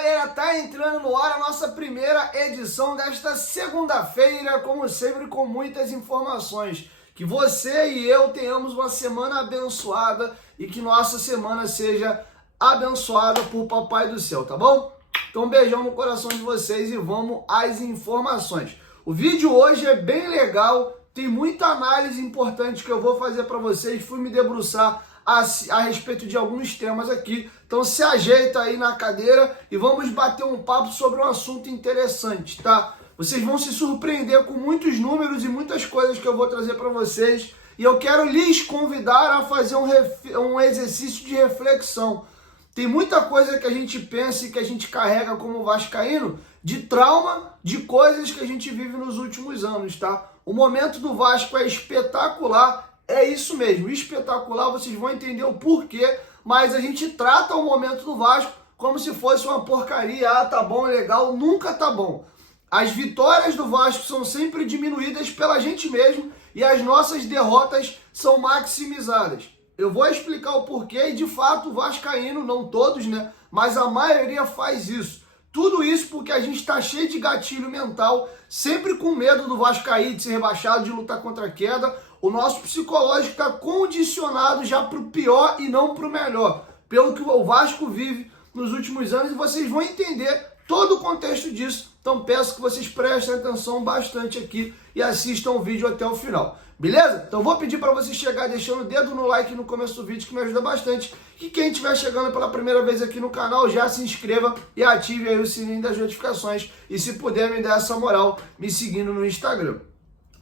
galera, tá entrando no ar a nossa primeira edição desta segunda-feira, como sempre com muitas informações. Que você e eu tenhamos uma semana abençoada e que nossa semana seja abençoada por Papai do Céu, tá bom? Então um beijão no coração de vocês e vamos às informações. O vídeo hoje é bem legal, tem muita análise importante que eu vou fazer para vocês, fui me debruçar a respeito de alguns temas aqui, então se ajeita aí na cadeira e vamos bater um papo sobre um assunto interessante, tá? Vocês vão se surpreender com muitos números e muitas coisas que eu vou trazer para vocês e eu quero lhes convidar a fazer um exercício de reflexão. Tem muita coisa que a gente pensa e que a gente carrega como vascaíno de trauma, de coisas que a gente vive nos últimos anos, tá? O momento do Vasco é espetacular. É isso mesmo, espetacular, vocês vão entender o porquê, mas a gente trata o momento do Vasco como se fosse uma porcaria, tá bom, legal, nunca tá bom. As vitórias do Vasco são sempre diminuídas pela gente mesmo e as nossas derrotas são maximizadas. Eu vou explicar o porquê e de fato o vascaíno, não todos, né, mas a maioria faz isso. Tudo isso porque a gente está cheio de gatilho mental, sempre com medo do Vasco cair, de ser rebaixado, de lutar contra a queda. O nosso psicológico está condicionado já para o pior e não para o melhor, pelo que o Vasco vive nos últimos anos, e vocês vão entender todo o contexto disso. Então peço que vocês prestem atenção bastante aqui e assistam o vídeo até o final. Beleza? Então vou pedir para você chegar deixando o dedo no like no começo do vídeo, que me ajuda bastante. E quem estiver chegando pela primeira vez aqui no canal, já se inscreva e ative aí o sininho das notificações. E se puder me dar essa moral, me seguindo no Instagram.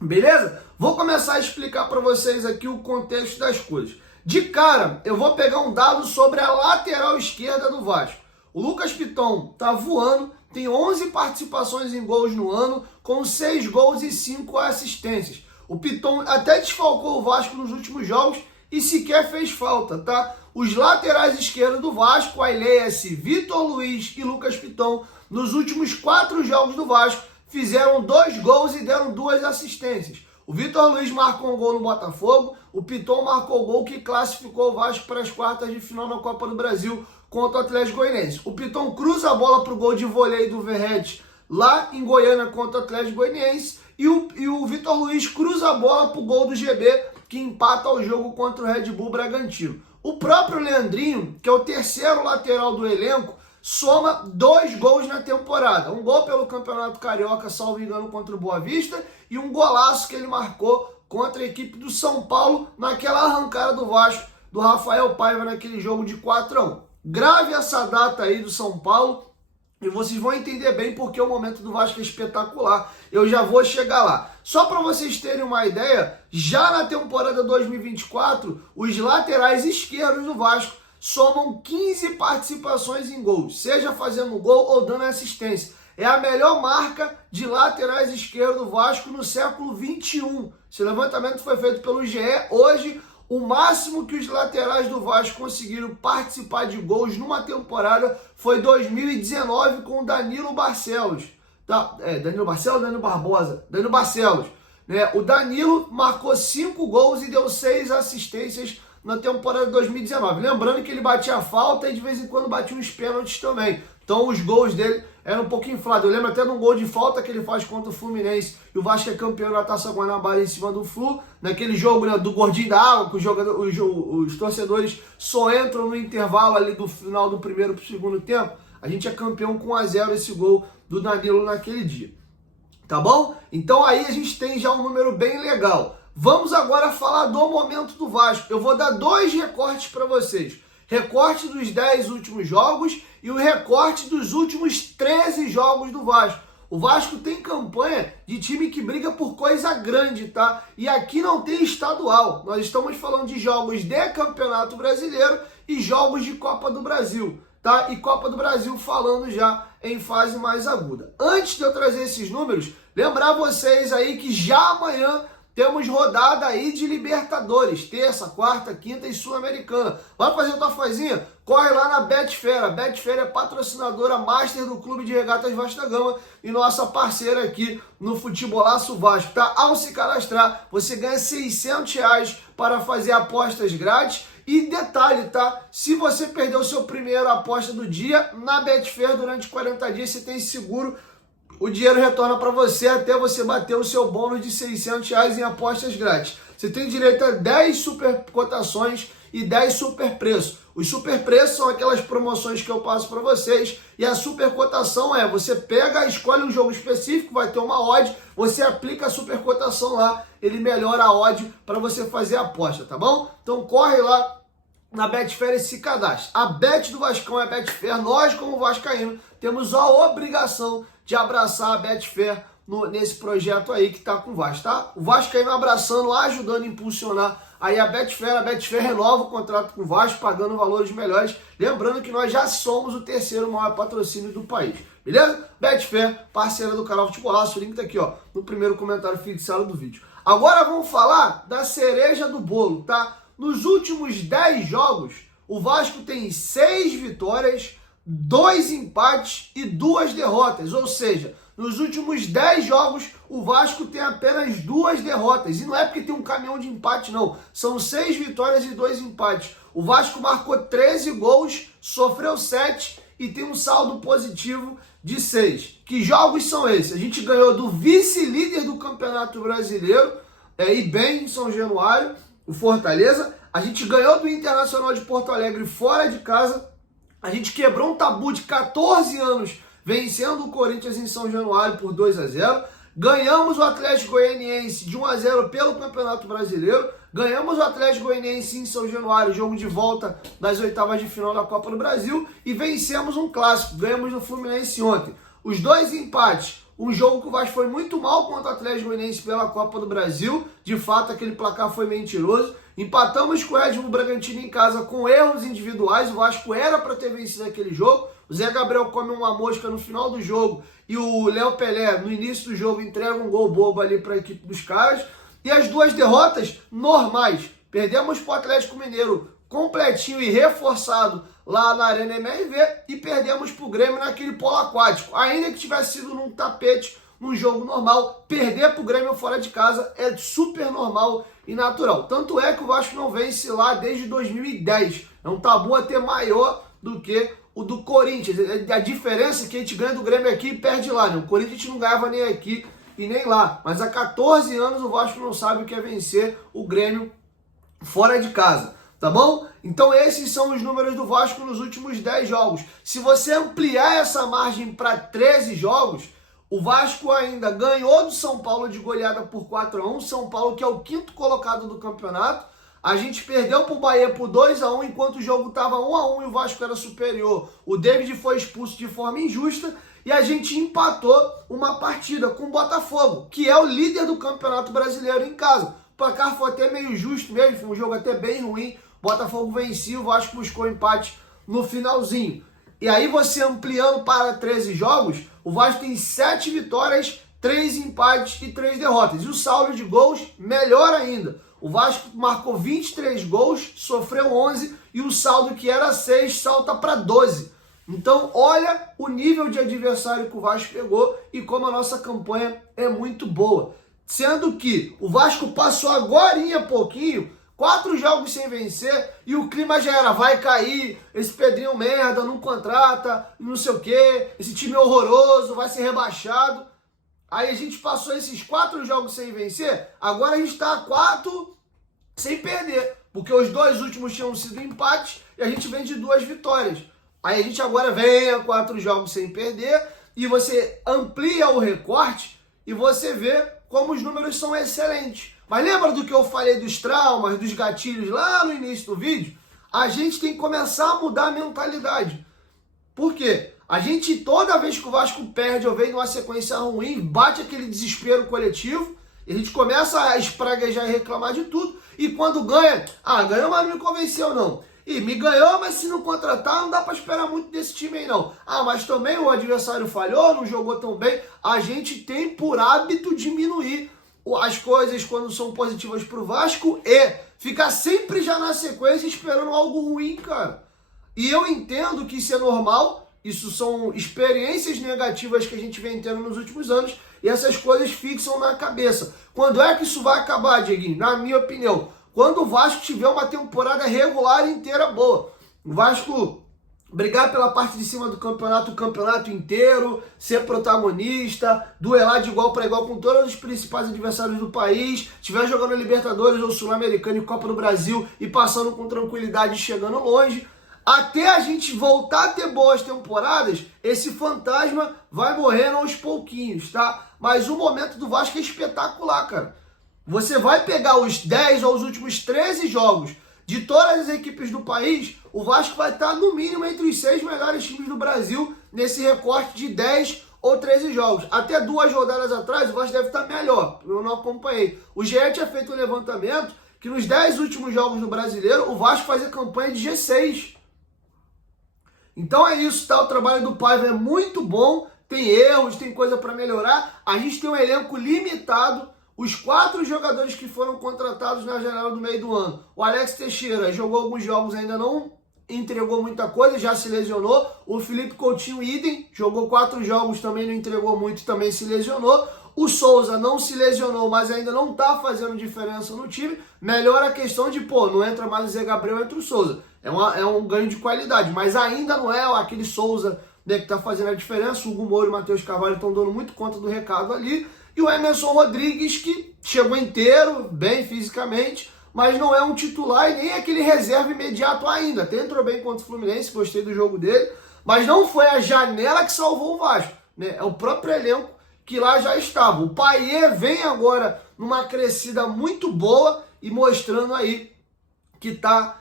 Beleza? Vou começar a explicar para vocês aqui o contexto das coisas. De cara, eu vou pegar um dado sobre a lateral esquerda do Vasco. O Lucas Piton tá voando, tem 11 participações em gols no ano, com 6 gols e 5 assistências. O Piton até desfalcou o Vasco nos últimos jogos e sequer fez falta, tá? Os laterais esquerdos do Vasco, Aileia-se, Vitor Luiz e Lucas Piton, nos últimos 4 jogos do Vasco, fizeram 2 gols e deram 2 assistências. O Vitor Luiz marcou um gol no Botafogo, o Piton marcou o gol que classificou o Vasco para as quartas de final na Copa do Brasil contra o Atlético Goianiense. O Piton cruza a bola para o gol de vôlei do Verratti lá em Goiânia contra o Atlético Goianiense e o Vitor Luiz cruza a bola para o gol do GB que empata o jogo contra o Red Bull Bragantino. O próprio Leandrinho, que é o terceiro lateral do elenco, soma 2 gols na temporada. Um gol pelo Campeonato Carioca, salvo engano, contra o Boa Vista, e um golaço que ele marcou contra a equipe do São Paulo naquela arrancada do Vasco, do Rafael Paiva, naquele jogo de 4-1. Grave essa data aí do São Paulo e vocês vão entender bem porque o momento do Vasco é espetacular. Eu já vou chegar lá. Só para vocês terem uma ideia, já na temporada 2024, os laterais esquerdos do Vasco somam 15 participações em gols, seja fazendo gol ou dando assistência. É a melhor marca de laterais esquerdos do Vasco no século XXI. Esse levantamento foi feito pelo GE. Hoje, o máximo que os laterais do Vasco conseguiram participar de gols numa temporada foi 2019 com o Danilo Barcelos. Tá? Danilo Barcelos ou Danilo Barbosa? Danilo Barcelos. Né? O Danilo marcou 5 gols e deu 6 assistências na temporada de 2019. Lembrando que ele batia a falta e de vez em quando batia uns pênaltis também. Então os gols dele eram um pouco inflados. Eu lembro até de um gol de falta que ele faz contra o Fluminense e o Vasco é campeão da Taça Guanabara em cima do Flu. Naquele jogo, né, do gordinho da água, que os torcedores só entram no intervalo ali do final do primeiro para o segundo tempo. A gente é campeão com 1-0 esse gol do Danilo naquele dia. Tá bom? Então aí a gente tem já um número bem legal. Vamos agora falar do momento do Vasco. Eu vou dar 2 recortes para vocês. Recorte dos 10 últimos jogos e o recorte dos últimos 13 jogos do Vasco. O Vasco tem campanha de time que briga por coisa grande, tá? E aqui não tem estadual. Nós estamos falando de jogos de Campeonato Brasileiro e jogos de Copa do Brasil, tá? E Copa do Brasil falando já em fase mais aguda. Antes de eu trazer esses números, lembrar vocês aí que já amanhã temos rodada aí de Libertadores, terça, quarta, quinta e Sul-Americana. Vai fazer tua fazinha? Corre lá na Betfera. A Betfera é patrocinadora master do Clube de Regatas Vasco da Gama e nossa parceira aqui no Futebolaço Vasco, tá? Ao se cadastrar, você ganha R$600 para fazer apostas grátis E detalhe, tá? Se você perdeu o seu primeiro aposta do dia, na Betfair durante 40 dias você tem seguro, o dinheiro retorna para você até você bater o seu bônus de R$ 600 em apostas grátis. Você tem direito a 10 super cotações e 10 super preços. Os super preços são aquelas promoções que eu passo para vocês, e a super cotação é, você pega, escolhe um jogo específico, vai ter uma odd, você aplica a super cotação lá, ele melhora a odd para você fazer a aposta, tá bom? Então corre lá na Betfair e se cadastre. A Bet do Vascão é a Betfair. Nós, como vascaíno, temos a obrigação de abraçar a Betfair nesse projeto aí que tá com o Vasco, tá? O Vascaíno abraçando, ajudando a impulsionar aí a Betfair renova o contrato com o Vasco, pagando valores melhores. Lembrando que nós já somos o terceiro maior patrocínio do país, beleza? Betfair, parceira do canal Futebolaço, o link tá aqui, ó, no primeiro comentário fixado do vídeo. Agora vamos falar da cereja do bolo, tá? Nos últimos 10 jogos, o Vasco tem 6 vitórias, 2 empates e 2 derrotas. Ou seja, nos últimos 10 jogos, o Vasco tem apenas 2 derrotas. E não é porque tem um caminhão de empate, não. São 6 vitórias e 2 empates. O Vasco marcou 13 gols, sofreu 7 e tem um saldo positivo de 6. Que jogos são esses? A gente ganhou do vice-líder do Campeonato Brasileiro, e bem em São Januário, o Fortaleza. A gente ganhou do Internacional de Porto Alegre fora de casa. A gente quebrou um tabu de 14 anos vencendo o Corinthians em São Januário por 2-0. Ganhamos o Atlético Goianiense de 1-0 pelo Campeonato Brasileiro. Ganhamos o Atlético Goianiense em São Januário, jogo de volta das oitavas de final da Copa do Brasil. E vencemos um clássico, ganhamos no Fluminense ontem. Os 2 empates. Um jogo que o Vasco foi muito mal contra o Atlético Goianiense pela Copa do Brasil. De fato, aquele placar foi mentiroso. Empatamos com o Red Bull Bragantino em casa com erros individuais. O Vasco era para ter vencido aquele jogo. O Zé Gabriel come uma mosca no final do jogo e o Léo Pelé, no início do jogo, entrega um gol bobo ali para a equipe dos caras. E as 2 derrotas normais. Perdemos para o Atlético Mineiro completinho e reforçado lá na Arena MRV e perdemos para o Grêmio naquele polo aquático. Ainda que tivesse sido num tapete, num jogo normal, perder para o Grêmio fora de casa é super normal e natural. Tanto é que o Vasco não vence lá desde 2010. É um tabu até maior do que o do Corinthians. A diferença é que a gente ganha do Grêmio aqui e perde lá, né? O Corinthians a gente não ganhava nem aqui e nem lá. Mas há 14 anos o Vasco não sabe o que é vencer o Grêmio fora de casa. Tá bom? Então esses são os números do Vasco nos últimos 10 jogos. Se você ampliar essa margem para 13 jogos, o Vasco ainda ganhou do São Paulo de goleada por 4-1. São Paulo, que é o 5º colocado do campeonato. A gente perdeu para o Bahia por 2-1, enquanto o jogo estava 1-1 e o Vasco era superior. O David foi expulso de forma injusta e a gente empatou uma partida com o Botafogo, que é o líder do Campeonato Brasileiro em casa. O placar foi até meio justo mesmo, foi um jogo até bem ruim. Botafogo vencia, o Vasco buscou empate no finalzinho. E aí você ampliando para 13 jogos, o Vasco tem 7 vitórias, 3 empates e 3 derrotas. E o saldo de gols, melhor ainda. O Vasco marcou 23 gols, sofreu 11 e o saldo que era 6 salta para 12. Então olha o nível de adversário que o Vasco pegou e como a nossa campanha é muito boa. Sendo que o Vasco passou agorinha pouquinho, 4 jogos sem vencer e o clima já era, vai cair, esse Pedrinho merda, não contrata, não sei o que, esse time é horroroso, vai ser rebaixado. Aí a gente passou esses 4 jogos sem vencer, agora a gente está a 4 sem perder, porque os 2 últimos tinham sido empate e a gente vem de 2 vitórias. Aí a gente agora vem a 4 jogos sem perder e você amplia o recorte e você vê como os números são excelentes. Mas lembra do que eu falei dos traumas, dos gatilhos lá no início do vídeo? A gente tem que começar a mudar a mentalidade. Por quê? A gente, toda vez que o Vasco perde ou vem numa sequência ruim, bate aquele desespero coletivo, e a gente começa a espraguejar e reclamar de tudo, e quando ganha, ganhou, mas não me convenceu não. E me ganhou, mas se não contratar, não dá para esperar muito desse time aí não. Mas também o adversário falhou, não jogou tão bem. A gente tem por hábito diminuir as coisas quando são positivas pro Vasco e ficar sempre já na sequência esperando algo ruim, cara. E eu entendo que isso é normal, isso são experiências negativas que a gente vem tendo nos últimos anos e essas coisas fixam na cabeça. Quando é que isso vai acabar, Dieguinho? Na minha opinião, quando o Vasco tiver uma temporada regular inteira boa. O Vasco brigar pela parte de cima do campeonato, o campeonato inteiro, ser protagonista, duelar de igual para igual com todos os principais adversários do país, estiver jogando Libertadores ou Sul-Americana e Copa do Brasil e passando com tranquilidade e chegando longe. Até a gente voltar a ter boas temporadas, esse fantasma vai morrendo aos pouquinhos, tá? Mas o momento do Vasco é espetacular, cara. Você vai pegar os 10 ou os últimos 13 jogos de todas as equipes do país, o Vasco vai estar no mínimo entre os 6 melhores times do Brasil nesse recorte de 10 ou 13 jogos. Até 2 rodadas atrás o Vasco deve estar melhor, eu não acompanhei. O GE tinha feito um levantamento que nos 10 últimos jogos do Brasileiro o Vasco fazia campanha de G6. Então é isso, tá? O trabalho do Paiva é muito bom, tem erros, tem coisa para melhorar. A gente tem um elenco limitado. Os 4 jogadores que foram contratados na janela do meio do ano. O Alex Teixeira jogou alguns jogos, ainda não entregou muita coisa, já se lesionou. O Felipe Coutinho, idem, jogou 4 jogos, também não entregou muito, também se lesionou. O Souza não se lesionou, mas ainda não tá fazendo diferença no time. Melhora a questão de, não entra mais o Zé Gabriel, entra o Souza. É um ganho de qualidade, mas ainda não é aquele Souza, né, que tá fazendo a diferença. O Hugo Moura e o Matheus Carvalho estão dando muito conta do recado ali. E o Emerson Rodrigues, que chegou inteiro, bem fisicamente, mas não é um titular e nem aquele reserva imediato ainda. Até entrou bem contra o Fluminense, gostei do jogo dele, mas não foi a janela que salvou o Vasco, né? É o próprio elenco que lá já estava. O Payet vem agora numa crescida muito boa e mostrando aí que está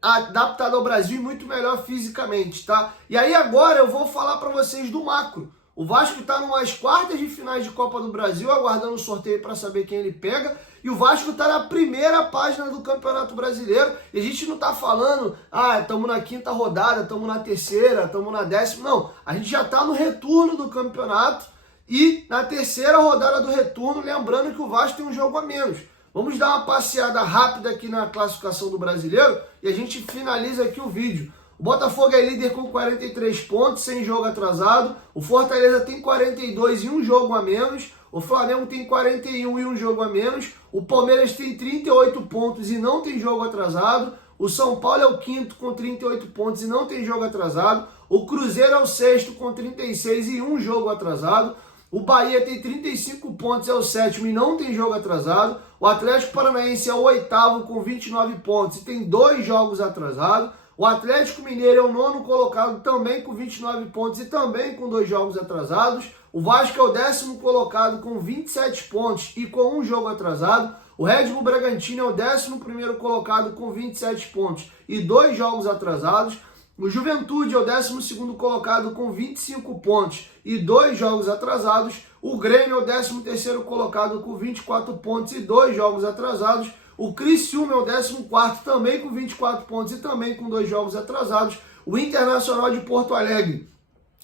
adaptado ao Brasil e muito melhor fisicamente, tá? E aí agora eu vou falar para vocês do macro. O Vasco está numas quartas de finais de Copa do Brasil, aguardando o sorteio para saber quem ele pega. E o Vasco está na primeira página do Campeonato Brasileiro. E a gente não está falando, estamos na 5ª rodada, estamos na 3ª, estamos na 10ª. Não, a gente já está no retorno do campeonato. E na 3ª rodada do retorno, lembrando que o Vasco tem um jogo a menos. Vamos dar uma passeada rápida aqui na classificação do Brasileiro e a gente finaliza aqui o vídeo. O Botafogo é líder com 43 pontos, sem jogo atrasado. O Fortaleza tem 42 e um jogo a menos. O Flamengo tem 41 e um jogo a menos. O Palmeiras tem 38 pontos e não tem jogo atrasado. O São Paulo é o 5º com 38 pontos e não tem jogo atrasado. O Cruzeiro é o 6º com 36 e um jogo atrasado. O Bahia tem 35 pontos, é o 7º e não tem jogo atrasado. O Atlético Paranaense é o 8º com 29 pontos e tem 2 jogos atrasados. O Atlético Mineiro é o 9º colocado, também com 29 pontos e também com 2 jogos atrasados. O Vasco é o 10º colocado com 27 pontos e com um jogo atrasado. O Red Bull Bragantino é o 11º colocado com 27 pontos e 2 jogos atrasados. O Juventude é o 12º colocado com 25 pontos e 2 jogos atrasados. O Grêmio é o 13º colocado com 24 pontos e 2 jogos atrasados. O Criciúma é o 14º também com 24 pontos e também com 2 jogos atrasados. O Internacional de Porto Alegre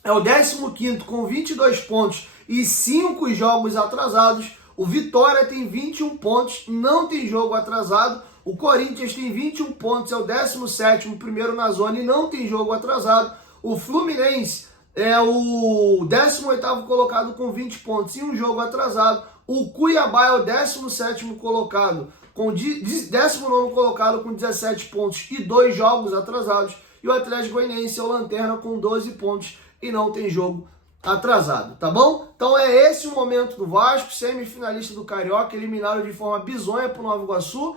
é o 15º com 22 pontos e 5 jogos atrasados. O Vitória tem 21 pontos, não tem jogo atrasado. O Corinthians tem 21 pontos, é o 17º, primeiro na zona e não tem jogo atrasado. O Fluminense é o 18º colocado com 20 pontos e um jogo atrasado. O Cuiabá é o 17º colocado, com 19º colocado com 17 pontos e 2 jogos atrasados. E o Atlético Goianiense é o lanterna com 12 pontos e não tem jogo atrasado, tá bom? Então é esse o momento do Vasco, semifinalista do Carioca, eliminaram de forma bizonha para o Nova Iguaçu.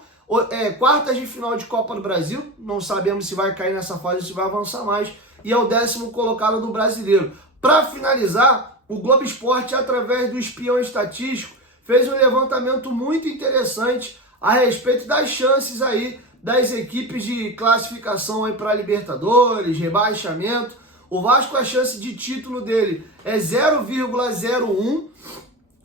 Quartas de final de Copa do Brasil, não sabemos se vai cair nessa fase ou se vai avançar mais, e é o 10º colocado do Brasileiro. Para finalizar, o Globo Esporte, através do espião estatístico, fez um levantamento muito interessante a respeito das chances aí das equipes de classificação aí para Libertadores, rebaixamento. O Vasco, a chance de título dele é 0,01.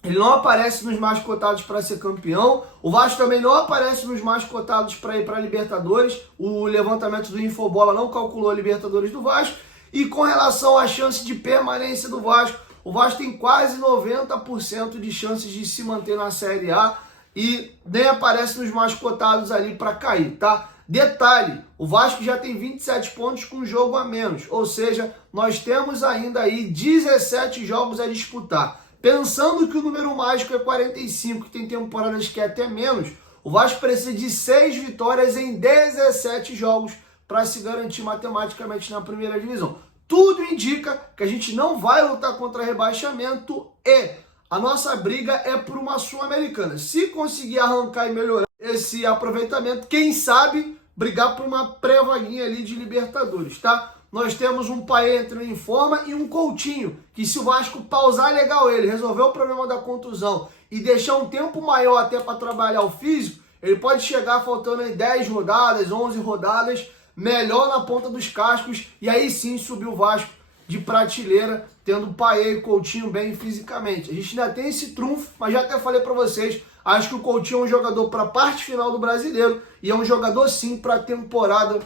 Ele não aparece nos mais cotados para ser campeão. O Vasco também não aparece nos mais cotados para ir para Libertadores. O levantamento do Infobola não calculou a Libertadores do Vasco. E com relação à chance de permanência do Vasco, o Vasco tem quase 90% de chances de se manter na Série A e nem aparece nos mais cotados ali para cair, tá? Detalhe, o Vasco já tem 27 pontos com um jogo a menos, ou seja, nós temos ainda aí 17 jogos a disputar. Pensando que o número mágico é 45, que tem temporadas que é até menos, O Vasco precisa de 6 vitórias em 17 jogos para se garantir matematicamente na primeira divisão. Tudo indica que a gente não vai lutar contra rebaixamento e a nossa briga é por uma Sul-Americana. Se conseguir arrancar e melhorar esse aproveitamento, quem sabe brigar por uma pré-vaguinha ali de Libertadores, tá? Nós temos um Paê entrando em forma e um Coutinho, que se o Vasco pausar legal ele, resolver o problema da contusão e deixar um tempo maior até para trabalhar o físico, ele pode chegar faltando aí 10 rodadas, 11 rodadas, melhor na ponta dos cascos e aí sim subir o Vasco de prateleira, tendo Paê e Coutinho bem fisicamente. A gente ainda tem esse trunfo, mas já até falei para vocês, acho que o Coutinho é um jogador para a parte final do Brasileiro e é um jogador sim para a temporada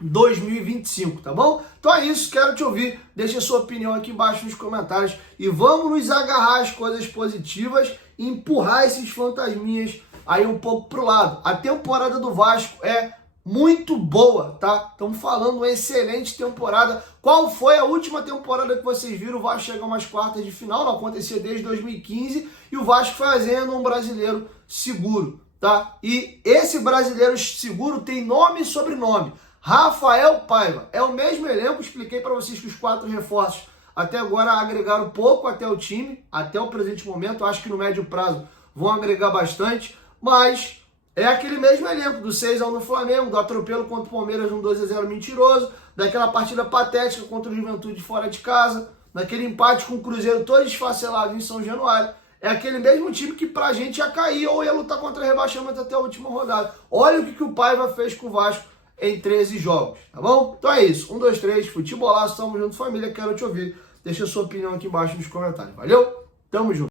2025, tá bom? Então é isso, quero te ouvir, deixa a sua opinião aqui embaixo nos comentários e vamos nos agarrar às coisas positivas e empurrar esses fantasminhas aí um pouco pro lado. A temporada do Vasco é muito boa, tá? Estamos falando uma excelente temporada. Qual foi a última temporada que vocês viram o Vasco chegar a umas quartas de final? Não acontecia desde 2015 e o Vasco fazendo um brasileiro seguro, tá? E esse brasileiro seguro tem nome e sobrenome. Rafael Paiva. É o mesmo elenco, expliquei para vocês que os 4 reforços até agora agregaram pouco até o time, até o presente momento, acho que no médio prazo vão agregar bastante, mas é aquele mesmo elenco, do 6-1 no Flamengo, do atropelo contra o Palmeiras, um 2-0 mentiroso, daquela partida patética contra o Juventude fora de casa, daquele empate com o Cruzeiro todo esfacelado em São Januário. É aquele mesmo time que pra gente ia cair ou ia lutar contra rebaixamento até a última rodada. Olha o que o Paiva fez com o Vasco em 13 jogos, tá bom? Então é isso, 1, 2, 3, futebolaço, tamo junto família, quero te ouvir. Deixa a sua opinião aqui embaixo nos comentários, valeu? Tamo junto.